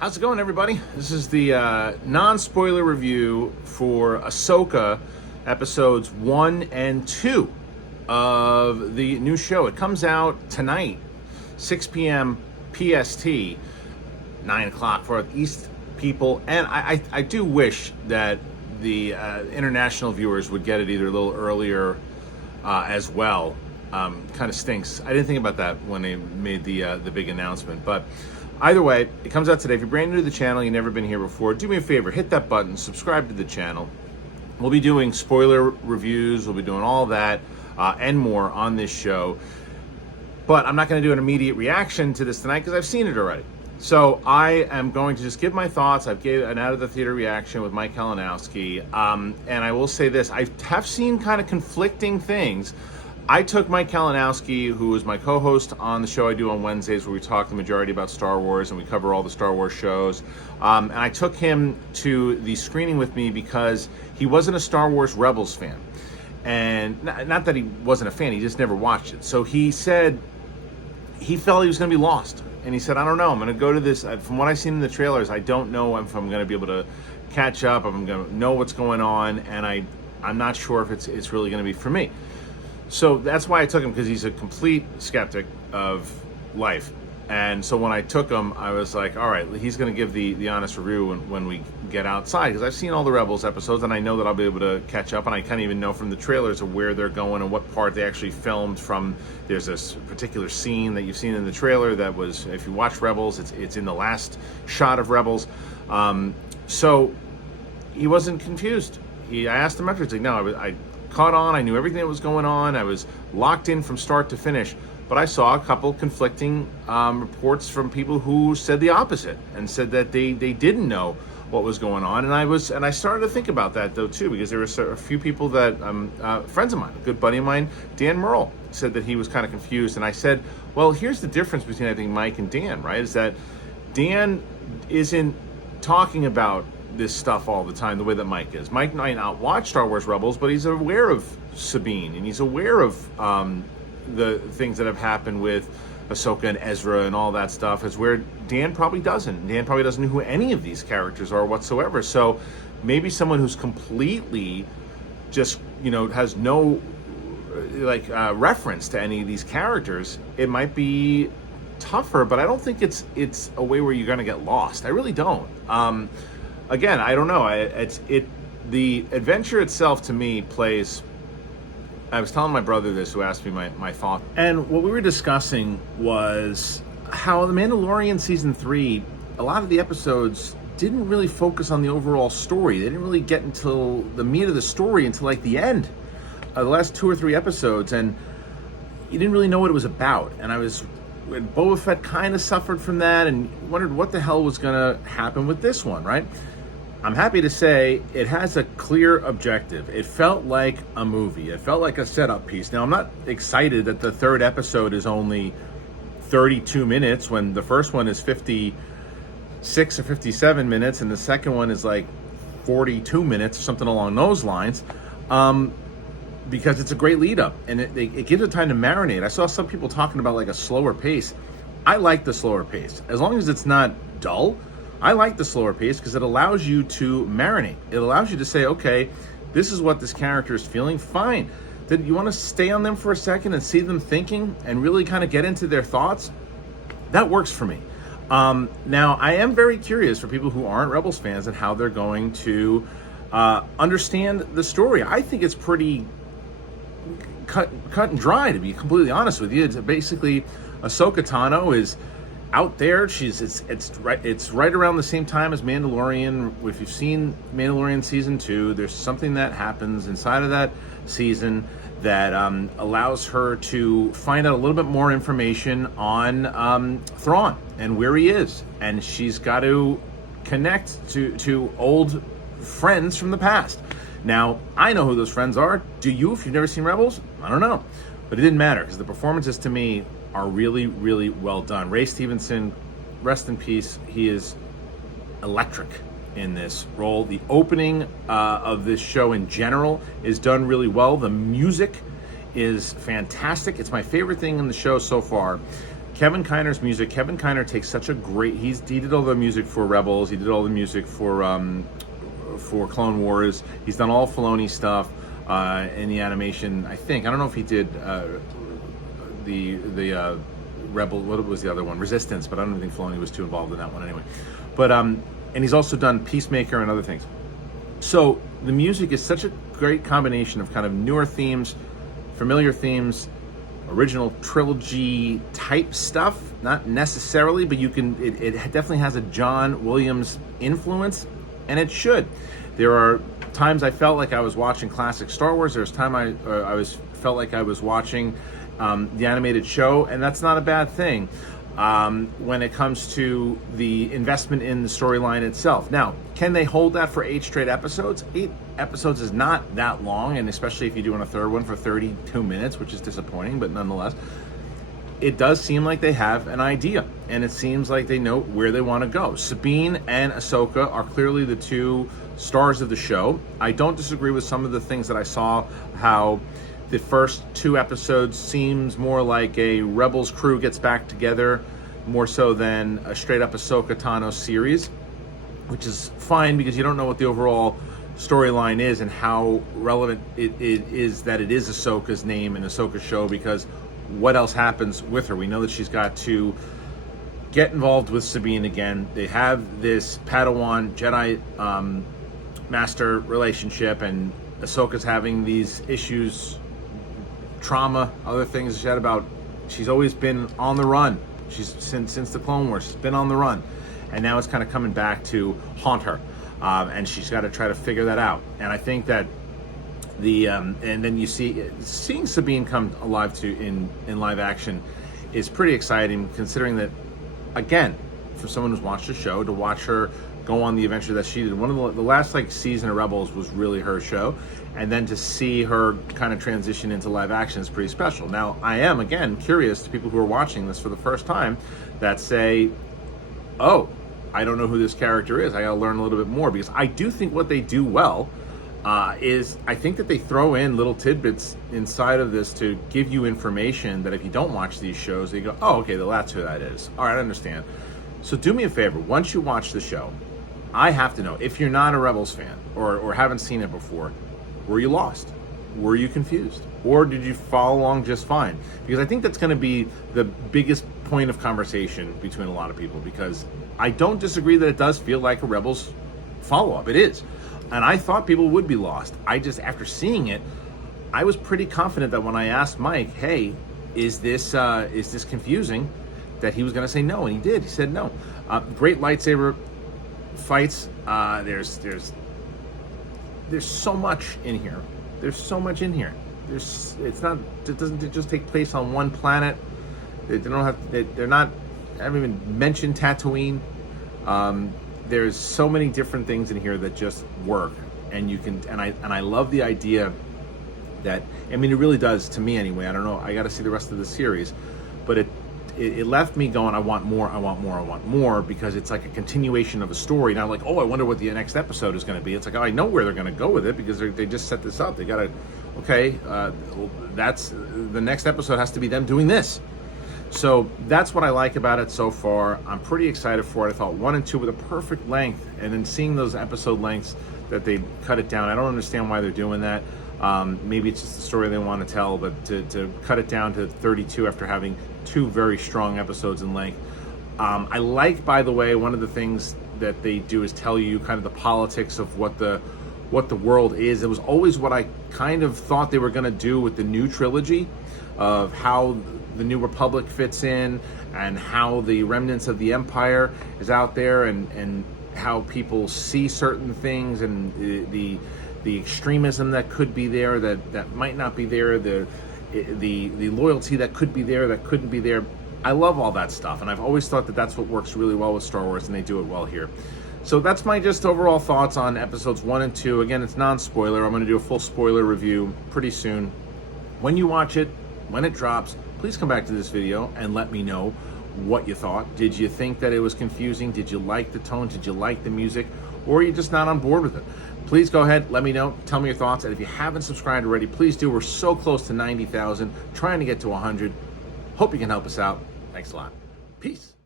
How's it going, everybody? This is the non-spoiler review for Ahsoka episodes 1 and 2 of the new show. It comes out tonight, 6 p.m. PST, 9 o'clock for East people. And I do wish that the international viewers would get it either a little earlier as well. Kind of stinks. I didn't think about that when they made the big announcement, but either way, it comes out today. If you're brand new to the channel, you've never been here before, do me a favor, hit that button, subscribe to the channel. We'll be doing spoiler reviews, we'll be doing all that and more on this show. But I'm not going to do an immediate reaction to this tonight because I've seen it already. So I am going to just give my thoughts. I've gave an out of the theater reaction with Mike Kalinowski. And I will say this, I have seen kind of conflicting things. I took Mike Kalinowski, who is my co-host on the show I do on Wednesdays, where we talk the majority about Star Wars and we cover all the Star Wars shows. And I took him to the screening with me because he wasn't a Star Wars Rebels fan. And not that he wasn't a fan, he just never watched it. So he said he felt he was going to be lost. And he said, I don't know, I'm going to go to this. From what I've seen in the trailers, I don't know if I'm going to be able to catch up, if I'm going to know what's going on. And I'm not sure if it's really going to be for me. So that's why I took him, because he's a complete skeptic of life. And so when I took him, I was like, all right, he's going to give the honest review when we get outside, because I've seen all the Rebels episodes and I know that I'll be able to catch up, and I can't even know from the trailers of where they're going and what part they actually filmed from. There's this particular scene that you've seen in the trailer that was, if you watch Rebels, it's in the last shot of Rebels. So he wasn't confused. I asked him after, he's like, no, I caught on, I knew everything that was going on, I was locked in from start to finish, but I saw a couple conflicting reports from people who said the opposite and said that they didn't know what was going on. And I started to think about that though too, because there were a few people that friends of mine, a good buddy of mine, Dan Merle, said that he was kind of confused. And I said, well, here's the difference between I think Mike and Dan, right? Is that Dan isn't talking about this stuff all the time the way that Mike is. Mike might not watch Star Wars Rebels, but he's aware of Sabine, and he's aware of the things that have happened with Ahsoka and Ezra and all that stuff, is where Dan probably doesn't. Dan probably doesn't know who any of these characters are whatsoever. So maybe someone who's completely just, has no reference to any of these characters, it might be tougher, but I don't think it's a way where you're going to get lost. I really don't. Again, I don't know. The adventure itself to me plays. I was telling my brother this, who asked me my thought, and what we were discussing was how The Mandalorian season 3, a lot of the episodes didn't really focus on the overall story. They didn't really get until the meat of the story until like the end, the last 2 or 3 episodes, and you didn't really know what it was about. And Boba Fett kind of suffered from that, and wondered what the hell was going to happen with this one, right? I'm happy to say it has a clear objective. It felt like a movie. It felt like a setup piece. Now, I'm not excited that the 3rd episode is only 32 minutes when the first one is 56 or 57 minutes and the second one is like 42 minutes, something along those lines, because it's a great lead up and it gives it time to marinate. I saw some people talking about like a slower pace. I like the slower pace. As long as it's not dull, I like the slower pace because it allows you to marinate. It allows you to say, okay, this is what this character is feeling, fine. Then you want to stay on them for a second and see them thinking and really kind of get into their thoughts. That works for me. Now, I am very curious for people who aren't Rebels fans and how they're going to understand the story. I think it's pretty cut and dry, to be completely honest with you. It's basically Ahsoka Tano is out there. It's right around the same time as Mandalorian. If you've seen Mandalorian season 2, there's something that happens inside of that season that allows her to find out a little bit more information on Thrawn and where he is, and she's got to connect to old friends from the past. Now, I know who those friends are. Do you? If you've never seen Rebels, I don't know, but it didn't matter because the performances to me are really, really well done. Ray Stevenson, rest in peace, he is electric in this role. The opening of this show in general is done really well. The music is fantastic. It's my favorite thing in the show so far. Kevin Kiner's music. Kevin Kiner takes such a great. He did all the music for Rebels. He did all the music for Clone Wars. He's done all Filoni stuff in the animation. I don't know if he did the Rebel. What was the other one? Resistance. But I don't think Filoni was too involved in that one anyway. But and he's also done Peacemaker and other things. So the music is such a great combination of kind of newer themes, familiar themes, original trilogy type stuff. Not necessarily, but it definitely has a John Williams influence, and it should. There are times I felt like I was watching classic Star Wars. There's time I felt like I was watching the animated show, and that's not a bad thing when it comes to the investment in the storyline itself. Now, can they hold that for 8 straight episodes? 8 episodes is not that long, and especially if you're doing a third one for 32 minutes, which is disappointing, but nonetheless, it does seem like they have an idea, and it seems like they know where they want to go. Sabine and Ahsoka are clearly the two stars of the show. I don't disagree with some of the things that I saw, how the first 2 episodes seems more like a Rebels crew gets back together, more so than a straight-up Ahsoka Tano series, which is fine because you don't know what the overall storyline is and how relevant it is that it is Ahsoka's name and Ahsoka's show, because what else happens with her? We know that she's got to get involved with Sabine again. They have this Padawan Jedi master relationship, and Ahsoka's having these issues, trauma, other things she had about. She's always been on the run. She's since the Clone Wars. She's been on the run, and now it's kind of coming back to haunt her, and she's got to try to figure that out. And I think that and then you seeing Sabine come alive in live action is pretty exciting, considering that, again, for someone who's watched the show, to watch her go on the adventure that she did. One of the last season of Rebels was really her show, and then to see her kind of transition into live action is pretty special. Now, I am, again, curious to people who are watching this for the first time that say, oh, I don't know who this character is. I got to learn a little bit more, because I do think what they do well is I think that they throw in little tidbits inside of this to give you information that if you don't watch these shows, you go, oh, okay, that's who that is. All right, I understand. So do me a favor. Once you watch the show, I have to know, if you're not a Rebels fan or haven't seen it before, were you lost? Were you confused? Or did you follow along just fine? Because I think that's going to be the biggest point of conversation between a lot of people, because I don't disagree that it does feel like a Rebels follow-up. It is. And I thought people would be lost. After seeing it, I was pretty confident that when I asked Mike, hey, is this confusing, that he was going to say no, and he did. He said no. Great lightsaber fights. There's so much in here. There's so much in here. It doesn't just take place on one planet. They don't have. I haven't even mentioned Tatooine. There's so many different things in here that just work, and you can. And I love the idea that, I mean, it really does, to me anyway. I don't know. I got to see the rest of the series, but it left me going, I want more, I want more, I want more, because it's like a continuation of a story. Now, like, oh, I wonder what the next episode is going to be. It's like, oh, I know where they're going to go with it, because they just set this up. They got to, okay, that's the next episode has to be them doing this. So that's what I like about it so far. I'm pretty excited for it. I thought 1 and 2 were the perfect length, and then seeing those episode lengths that they cut it down, I don't understand why they're doing that. Maybe it's just the story they want to tell, but to cut it down to 32 after having 2 very strong episodes in length. I like, by the way, one of the things that they do is tell you kind of the politics of what the world is. It was always what I kind of thought they were going to do with the new trilogy, of how the New Republic fits in, and how the remnants of the Empire is out there, and how people see certain things, and the extremism that could be there, that might not be there, the loyalty that could be there, that couldn't be there. I love all that stuff, and I've always thought that that's what works really well with Star Wars, and they do it well here. So that's my just overall thoughts on episodes 1 and 2. Again, it's non-spoiler. I'm going to do a full spoiler review pretty soon. When you watch it, when it drops, please come back to this video and let me know what you thought. Did you think that it was confusing? Did you like the tone? Did you like the music? Or are you just not on board with it? Please go ahead, let me know, tell me your thoughts. And if you haven't subscribed already, please do. We're so close to 90,000, trying to get to 100. Hope you can help us out. Thanks a lot. Peace.